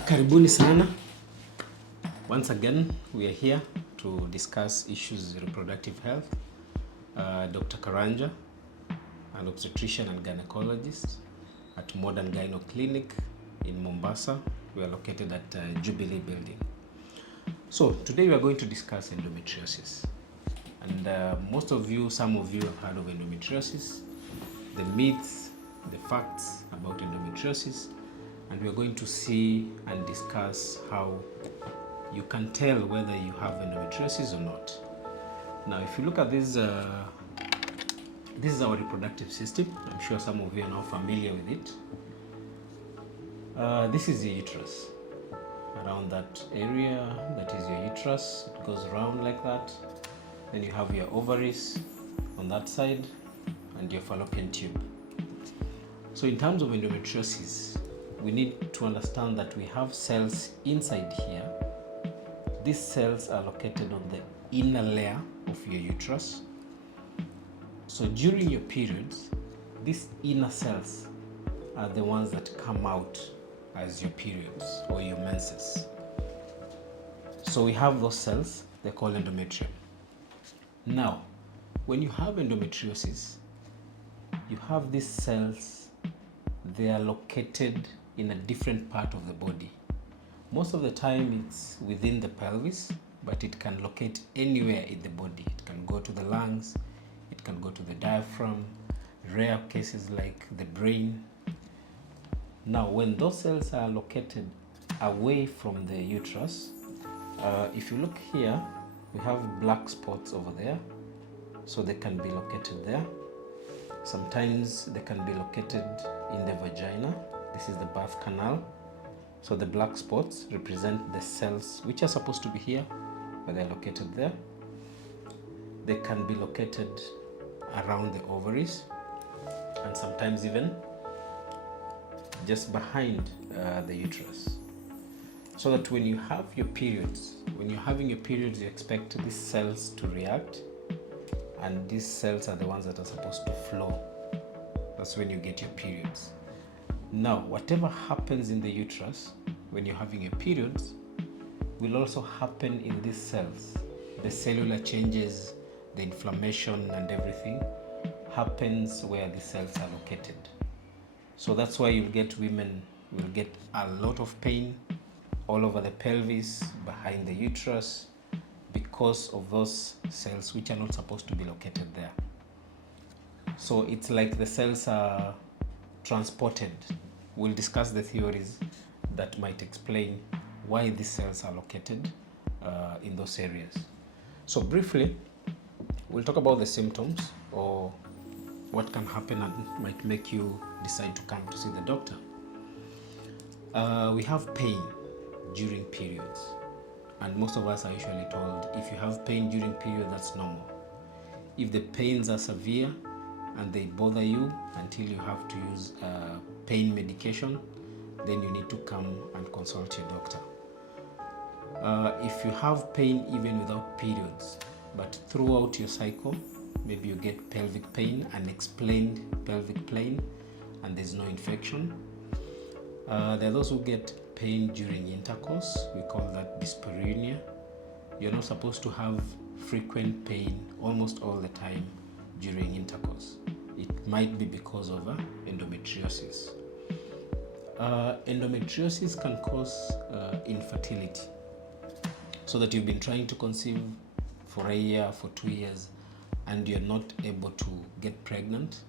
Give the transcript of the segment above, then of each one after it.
Karibuni sana. Once again, we are here to discuss issues of reproductive health. Dr. Karanja, an obstetrician and gynecologist at Modern Gyno Clinic in Mombasa. We are located at Jubilee Building. So today we are going to discuss endometriosis. And some of you have heard of endometriosis, the myths, the facts about endometriosis, and we are going to see and discuss how you can tell whether you have endometriosis or not. Now, if you look at this, this is our reproductive system. I'm sure some of you are now familiar with it. This is the uterus. Around that area, that is your uterus. It goes around like that. Then you have your ovaries on that side and your fallopian tube. So in terms of endometriosis, we need to understand that we have cells inside here. These cells are located on the inner layer of your uterus. So during your periods, these inner cells are the ones that come out as your periods or your menses. So we have those cells, they're called endometrium. Now, when you have endometriosis, you have these cells, they are located in a different part of the body. Most of the time it's within the pelvis, but it can locate anywhere in the body. It can go to the lungs, it can go to the diaphragm, rare cases like the brain. Now, when those cells are located away from the uterus, if you look here, we have black spots over there, so they can be located there. Sometimes they can be located in the vagina. This is the birth canal. So the black spots represent the cells which are supposed to be here, but they're located there. They can be located around the ovaries, and sometimes even just behind the uterus. So that when you have your periods, when you're having your periods, you expect these cells to react, and these cells are the ones that are supposed to flow. That's when you get your periods. Now, whatever happens in the uterus when you're having your periods will also happen in these cells. The cellular changes, the inflammation and everything happens where the cells are located. So that's why you'll get women will get a lot of pain all over the pelvis, behind the uterus, because of those cells which are not supposed to be located there. So it's like the cells are transported. We'll discuss the theories that might explain why these cells are located in those areas. So briefly, we'll talk about the symptoms or what can happen and might make you decide to come to see the doctor. We have pain during periods, and most of us are usually told if you have pain during period, that's normal. If the pains are severe and they bother you until you have to use pain medication, then you need to come and consult your doctor. If you have pain even without periods, but throughout your cycle, maybe you get pelvic pain, unexplained pelvic pain, and there's no infection. There are those who get pain during intercourse. We call that dyspareunia. You're not supposed to have frequent pain almost all the time during intercourse. It might be because of endometriosis. Endometriosis can cause infertility, so that you've been trying to conceive for a year, for 2 years, and you're not able to get pregnant,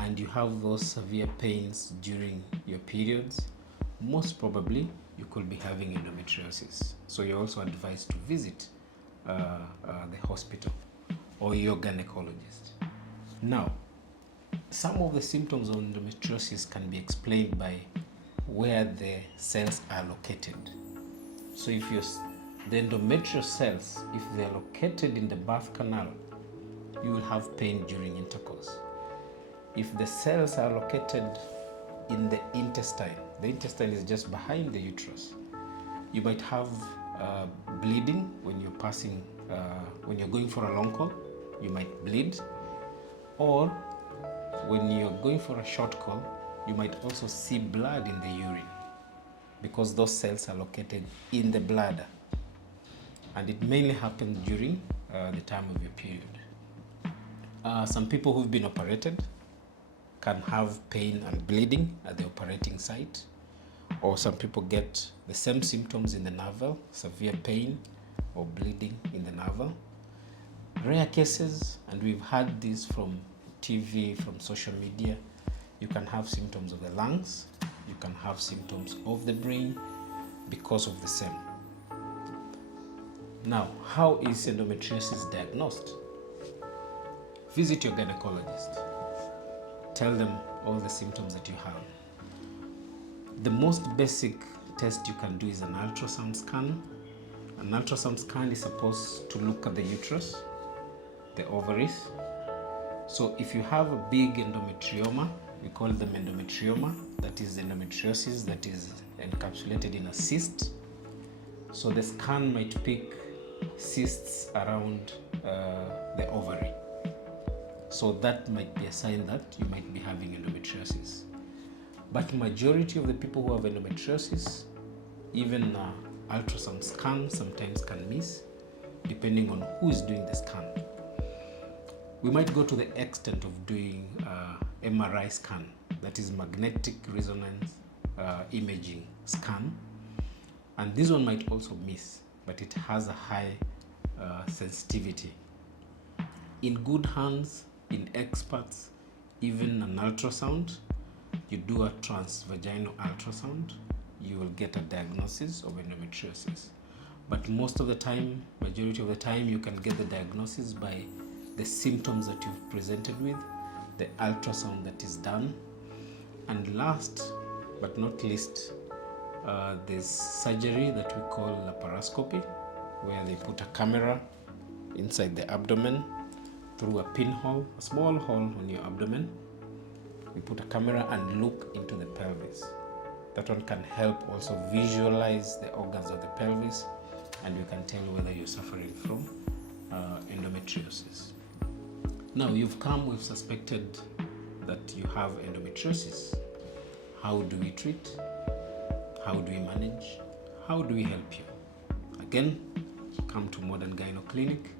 and you have those severe pains during your periods. Most probably you could be having endometriosis. So you're also advised to visit the hospital or your gynecologist. Now, some of the symptoms of endometriosis can be explained by where the cells are located. So if the endometrial cells, if they're located in the birth canal, you will have pain during intercourse. If the cells are located in the intestine is just behind the uterus, you might have bleeding when you're passing, when you're going for a long call, you might bleed, or when you're going for a short call, you might also see blood in the urine. because those cells are located in the bladder, and it mainly happens during the time of your period. Some people who've been operated can have pain and bleeding at the operating site, or some people get the same symptoms in the navel, severe pain or bleeding in the navel. Rare cases, and we've had this from TV, from social media, you can have symptoms of the lungs, you can have symptoms of the brain because of the same. Now, how is endometriosis diagnosed? Visit your gynecologist. Tell them all the symptoms that you have. The most basic test you can do is an ultrasound scan. An ultrasound scan is supposed to look at the uterus, the ovaries. So if you have a big endometrioma, we call them endometrioma, that is endometriosis that is encapsulated in a cyst. So the scan might pick cysts around the ovary. So that might be a sign that you might be having endometriosis. But majority of the people who have endometriosis, even ultrasound scan sometimes can miss, depending on who is doing the scan. We might go to the extent of doing MRI scan, that is magnetic resonance imaging scan, and this one might also miss, but it has a high sensitivity. In good hands, in experts, even an ultrasound, you do a transvaginal ultrasound, you will get a diagnosis of endometriosis. But most of the time, majority of the time, you can get the diagnosis by the symptoms that you've presented with, the ultrasound that is done, and last but not least, there's surgery that we call laparoscopy, where they put a camera inside the abdomen through a pinhole, a small hole on your abdomen. We put a camera and look into the pelvis. That one can help also visualize the organs of the pelvis, and you can tell whether you're suffering from endometriosis. Now you've come, we've suspected that you have endometriosis. How do we treat? How do we manage? How do we help you? Again, come to Modern Gyno Clinic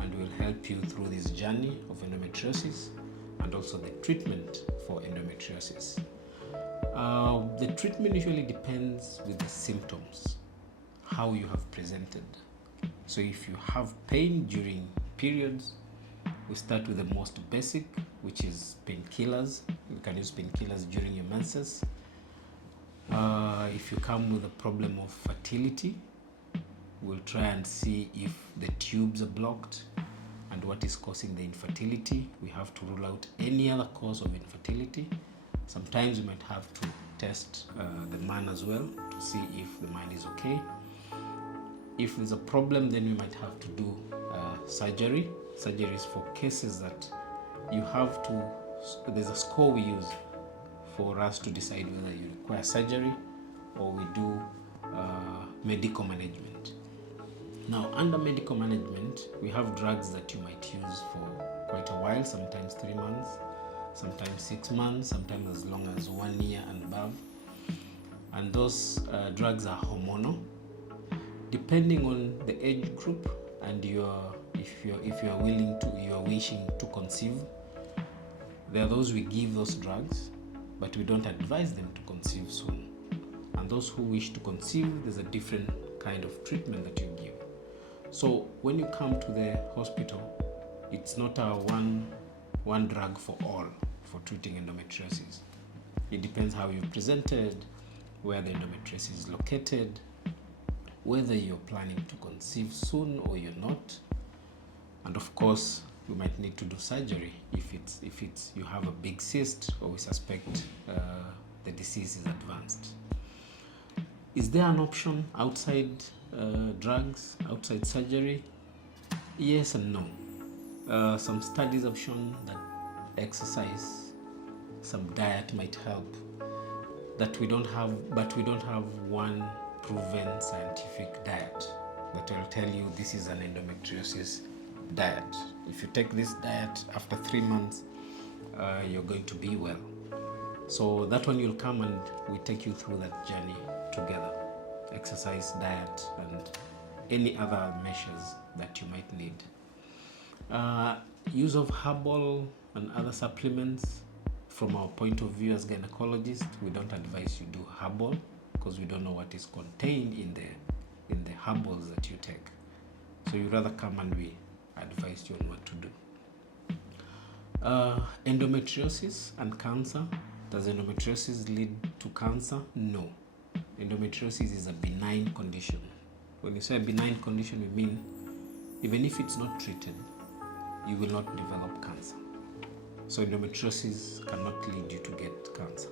and we'll help you through this journey of endometriosis and also the treatment for endometriosis. The treatment usually depends with the symptoms, how you have presented. So if you have pain during periods, we start with the most basic, which is painkillers. You can use painkillers during your menses. If you come with a problem of fertility, we'll try and see if the tubes are blocked and what is causing the infertility. We have to rule out any other cause of infertility. Sometimes we might have to test the man as well to see if the man is okay. If there's a problem, then we might have to do surgery. Surgery is for cases that you have to, there's a score we use for us to decide whether you require surgery or we do medical management. Now, under medical management, we have drugs that you might use for quite a while, sometimes 3 months, sometimes 6 months, sometimes as long as 1 year and above. And those drugs are hormonal. Depending on the age group and if you're willing to, you are wishing to conceive, there are those we give those drugs, but we don't advise them to conceive soon. And those who wish to conceive, there's a different kind of treatment that you give. So when you come to the hospital, it's not a one drug for all for treating endometriosis. It depends how you presented, where the endometriosis is located, whether you're planning to conceive soon or you're not, and of course we might need to do surgery if it's you have a big cyst or we suspect the disease is advanced. Is there an option outside drugs, outside surgery? Yes and no. Some studies have shown that exercise, some diet might help. But we don't have one proven scientific diet that will tell you this is an endometriosis diet. If you take this diet after 3 months, you're going to be well. So that one you'll come and we take you through that journey together: exercise, diet, and any other measures that you might need. Use of herbal and other supplements, from our point of view as gynecologists, we don't advise you do herbal because we don't know what is contained in the herbals that you take. So you rather come and we advise you on what to do. Endometriosis and cancer. Does endometriosis lead to cancer? No. Endometriosis is a benign condition. When you say a benign condition, we mean even if it's not treated, you will not develop cancer. So endometriosis cannot lead you to get cancer.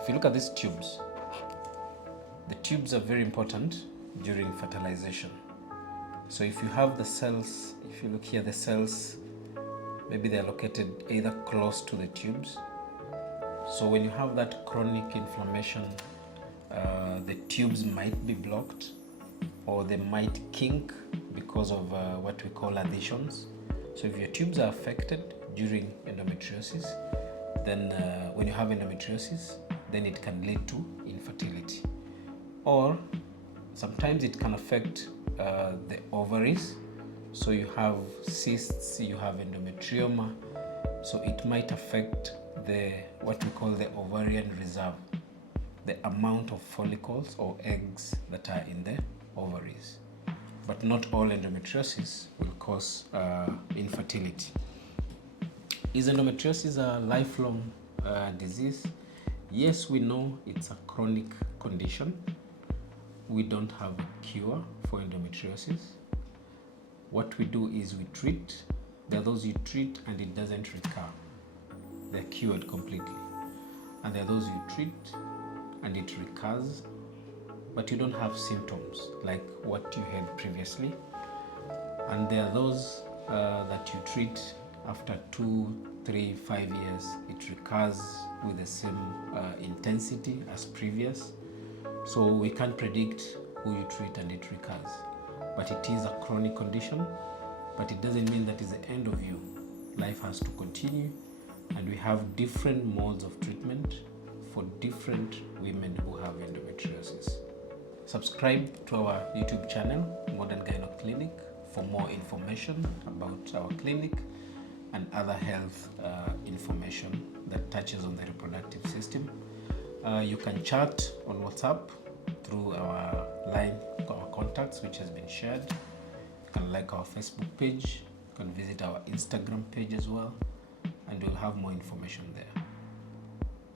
If you look at these tubes, the tubes are very important during fertilization. So if you have the cells, if you look here, the cells, maybe they're located either close to the tubes. So when you have that chronic inflammation, the tubes might be blocked, or they might kink because of what we call adhesions. So if your tubes are affected during endometriosis, then when you have endometriosis, then it can lead to infertility. Or sometimes it can affect the ovaries. So you have cysts, you have endometrioma. So it might affect what we call the ovarian reserve, the amount of follicles or eggs that are in the ovaries. But not all endometriosis will cause infertility. Is endometriosis a lifelong disease? Yes, we know it's a chronic condition. We don't have a cure for endometriosis. What we do is we treat. There are those you treat and it doesn't recur. They're cured completely. And there are those you treat and it recurs, but you don't have symptoms like what you had previously. And there are those that you treat after 2, 3, 5 years. It recurs with the same intensity as previous. So we can't predict who you treat and it recurs. But it is a chronic condition, but it doesn't mean that is the end of you. Life has to continue, and we have different modes of treatment for different women who have endometriosis. Subscribe to our YouTube channel, Modern Gyno Clinic, for more information about our clinic and other health information that touches on the reproductive system. You can chat on WhatsApp through our line, our contacts, which has been shared. You can like our Facebook page. You can visit our Instagram page as well, and we'll have more information there.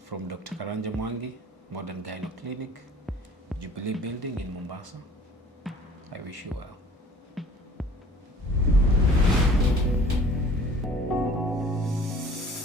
From Dr. Karanja Mwangi, Modern Gyno Clinic, Jubilee Building in Mombasa. I wish you well.